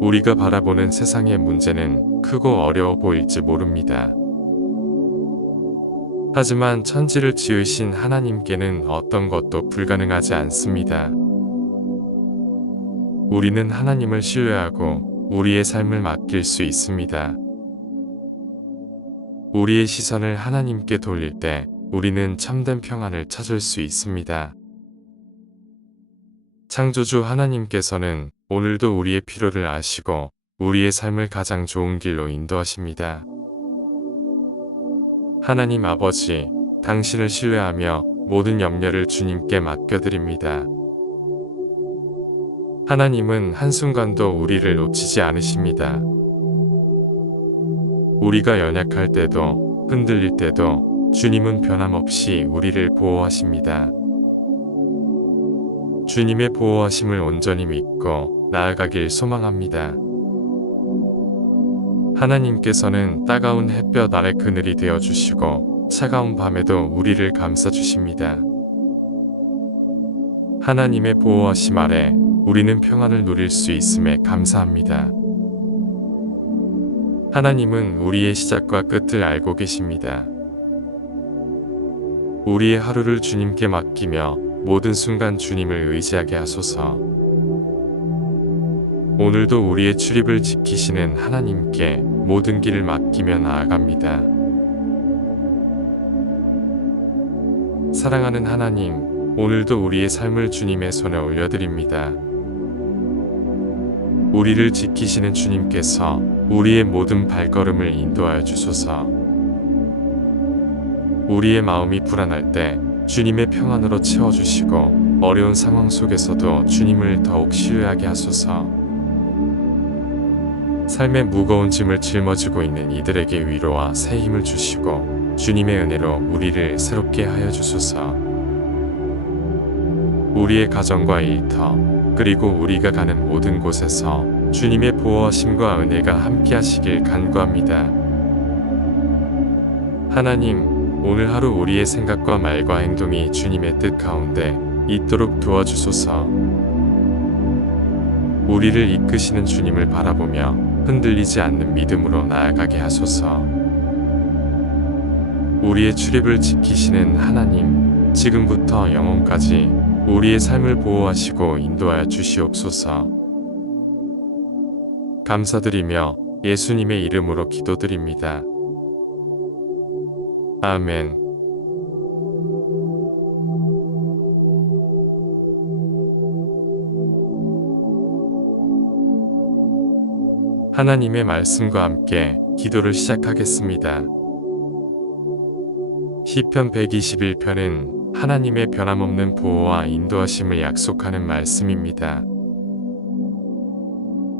우리가 바라보는 세상의 문제는 크고 어려워 보일지 모릅니다. 하지만 천지를 지으신 하나님께는 어떤 것도 불가능하지 않습니다. 우리는 하나님을 신뢰하고 우리의 삶을 맡길 수 있습니다. 우리의 시선을 하나님께 돌릴 때 우리는 참된 평안을 찾을 수 있습니다. 창조주 하나님께서는 오늘도 우리의 필요를 아시고 우리의 삶을 가장 좋은 길로 인도하십니다. 하나님 아버지, 당신을 신뢰하며 모든 염려를 주님께 맡겨드립니다. 하나님은 한순간도 우리를 놓치지 않으십니다. 우리가 연약할 때도 흔들릴 때도 주님은 변함없이 우리를 보호하십니다. 주님의 보호하심을 온전히 믿고 나아가길 소망합니다. 하나님께서는 따가운 햇볕 아래 그늘이 되어주시고 차가운 밤에도 우리를 감싸주십니다. 하나님의 보호하심 아래 우리는 평안을 누릴 수 있음에 감사합니다. 하나님은 우리의 시작과 끝을 알고 계십니다. 우리의 하루를 주님께 맡기며 모든 순간 주님을 의지하게 하소서. 오늘도 우리의 출입을 지키시는 하나님께 모든 길을 맡기며 나아갑니다. 사랑하는 하나님, 오늘도 우리의 삶을 주님의 손에 올려드립니다. 우리를 지키시는 주님께서 우리의 모든 발걸음을 인도하여 주소서. 우리의 마음이 불안할 때 주님의 평안으로 채워주시고 어려운 상황 속에서도 주님을 더욱 신뢰하게 하소서. 삶의 무거운 짐을 짊어지고 있는 이들에게 위로와 새 힘을 주시고 주님의 은혜로 우리를 새롭게 하여 주소서. 우리의 가정과 일터, 그리고 우리가 가는 모든 곳에서 주님의 보호하심과 은혜가 함께 하시길 간구합니다. 하나님, 오늘 하루 우리의 생각과 말과 행동이 주님의 뜻 가운데 있도록 도와주소서. 우리를 이끄시는 주님을 바라보며 흔들리지 않는 믿음으로 나아가게 하소서. 우리의 출입을 지키시는 하나님, 지금부터 영원까지 우리의 삶을 보호하시고 인도하여 주시옵소서. 감사드리며 예수님의 이름으로 기도드립니다. 아멘. 하나님의 말씀과 함께 기도를 시작하겠습니다. 시편 121편은 하나님의 변함없는 보호와 인도하심을 약속하는 말씀입니다.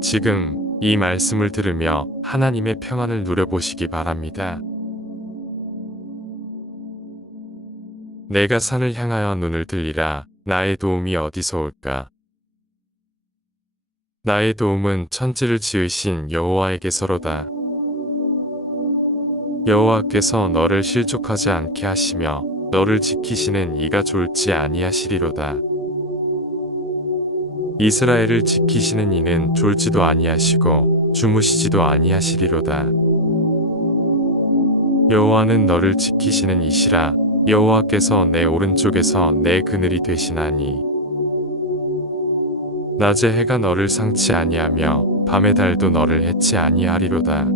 지금 이 말씀을 들으며 하나님의 평안을 누려보시기 바랍니다. 내가 산을 향하여 눈을 들리라. 나의 도움이 어디서 올까? 나의 도움은 천지를 지으신 여호와에게서로다. 여호와께서 너를 실족하지 않게 하시며 너를 지키시는 이가 졸지 아니하시리로다. 이스라엘을 지키시는 이는 졸지도 아니하시고 주무시지도 아니하시리로다. 여호와는 너를 지키시는 이시라. 여호와께서 내 오른쪽에서 내 그늘이 되시나니 낮에 해가 너를 상치 아니하며 밤의 달도 너를 해치 아니하리로다.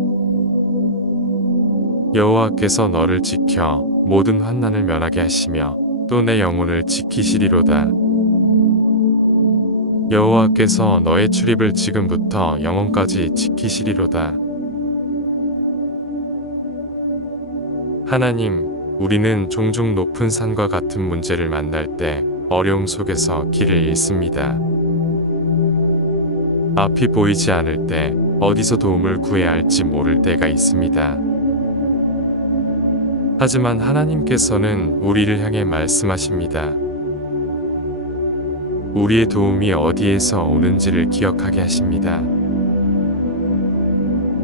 여호와께서 너를 지켜 모든 환난을 면하게 하시며 또 내 영혼을 지키시리로다. 여호와께서 너의 출입을 지금부터 영원까지 지키시리로다. 하나님, 우리는 종종 높은 산과 같은 문제를 만날 때 어려움 속에서 길을 잃습니다. 앞이 보이지 않을 때 어디서 도움을 구해야 할지 모를 때가 있습니다. 하지만 하나님께서는 우리를 향해 말씀하십니다. 우리의 도움이 어디에서 오는지를 기억하게 하십니다.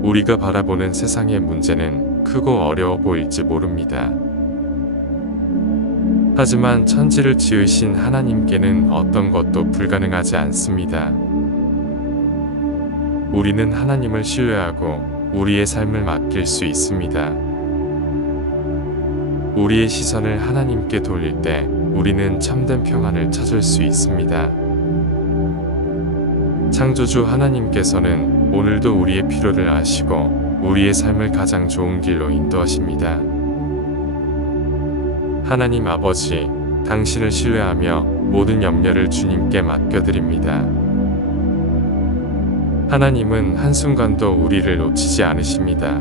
우리가 바라보는 세상의 문제는 크고 어려워 보일지 모릅니다. 하지만 천지를 지으신 하나님께는 어떤 것도 불가능하지 않습니다. 우리는 하나님을 신뢰하고 우리의 삶을 맡길 수 있습니다. 우리의 시선을 하나님께 돌릴 때 우리는 참된 평안을 찾을 수 있습니다. 창조주 하나님께서는 오늘도 우리의 필요를 아시고 우리의 삶을 가장 좋은 길로 인도하십니다. 하나님 아버지, 당신을 신뢰하며 모든 염려를 주님께 맡겨드립니다. 하나님은 한순간도 우리를 놓치지 않으십니다.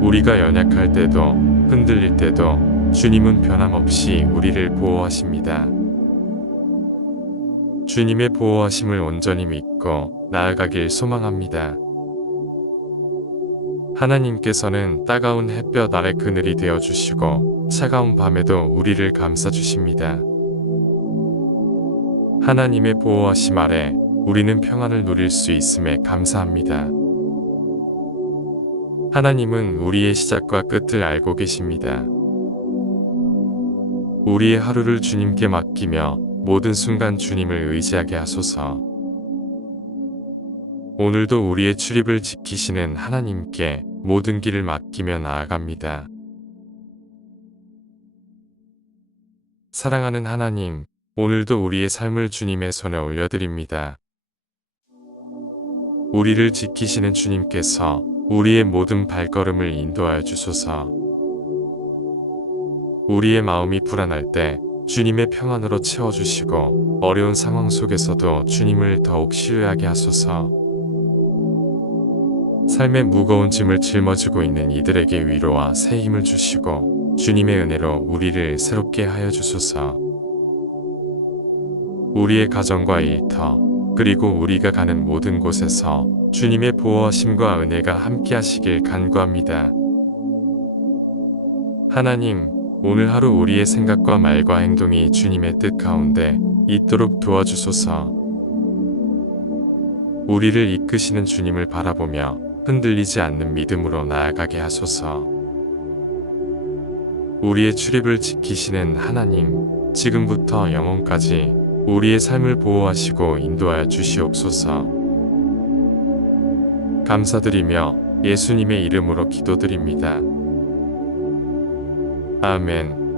우리가 연약할 때도 흔들릴 때도 주님은 변함없이 우리를 보호하십니다. 주님의 보호하심을 온전히 믿고 나아가길 소망합니다. 하나님께서는 따가운 햇볕 아래 그늘이 되어주시고 차가운 밤에도 우리를 감싸주십니다. 하나님의 보호하심 아래 우리는 평안을 누릴 수 있음에 감사합니다. 하나님은 우리의 시작과 끝을 알고 계십니다. 우리의 하루를 주님께 맡기며 모든 순간 주님을 의지하게 하소서. 오늘도 우리의 출입을 지키시는 하나님께 모든 길을 맡기며 나아갑니다. 사랑하는 하나님, 오늘도 우리의 삶을 주님의 손에 올려드립니다. 우리를 지키시는 주님께서 우리의 모든 발걸음을 인도하여 주소서. 우리의 마음이 불안할 때 주님의 평안으로 채워주시고 어려운 상황 속에서도 주님을 더욱 신뢰하게 하소서. 삶의 무거운 짐을 짊어지고 있는 이들에게 위로와 새 힘을 주시고 주님의 은혜로 우리를 새롭게 하여 주소서. 우리의 가정과 일터 그리고 우리가 가는 모든 곳에서 주님의 보호하심과 은혜가 함께 하시길 간구합니다. 하나님, 오늘 하루 우리의 생각과 말과 행동이 주님의 뜻 가운데 있도록 도와주소서. 우리를 이끄시는 주님을 바라보며 흔들리지 않는 믿음으로 나아가게 하소서. 우리의 출입을 지키시는 하나님, 지금부터 영원까지 우리의 삶을 보호하시고 인도하여 주시옵소서. 감사드리며 예수님의 이름으로 기도드립니다. 아멘.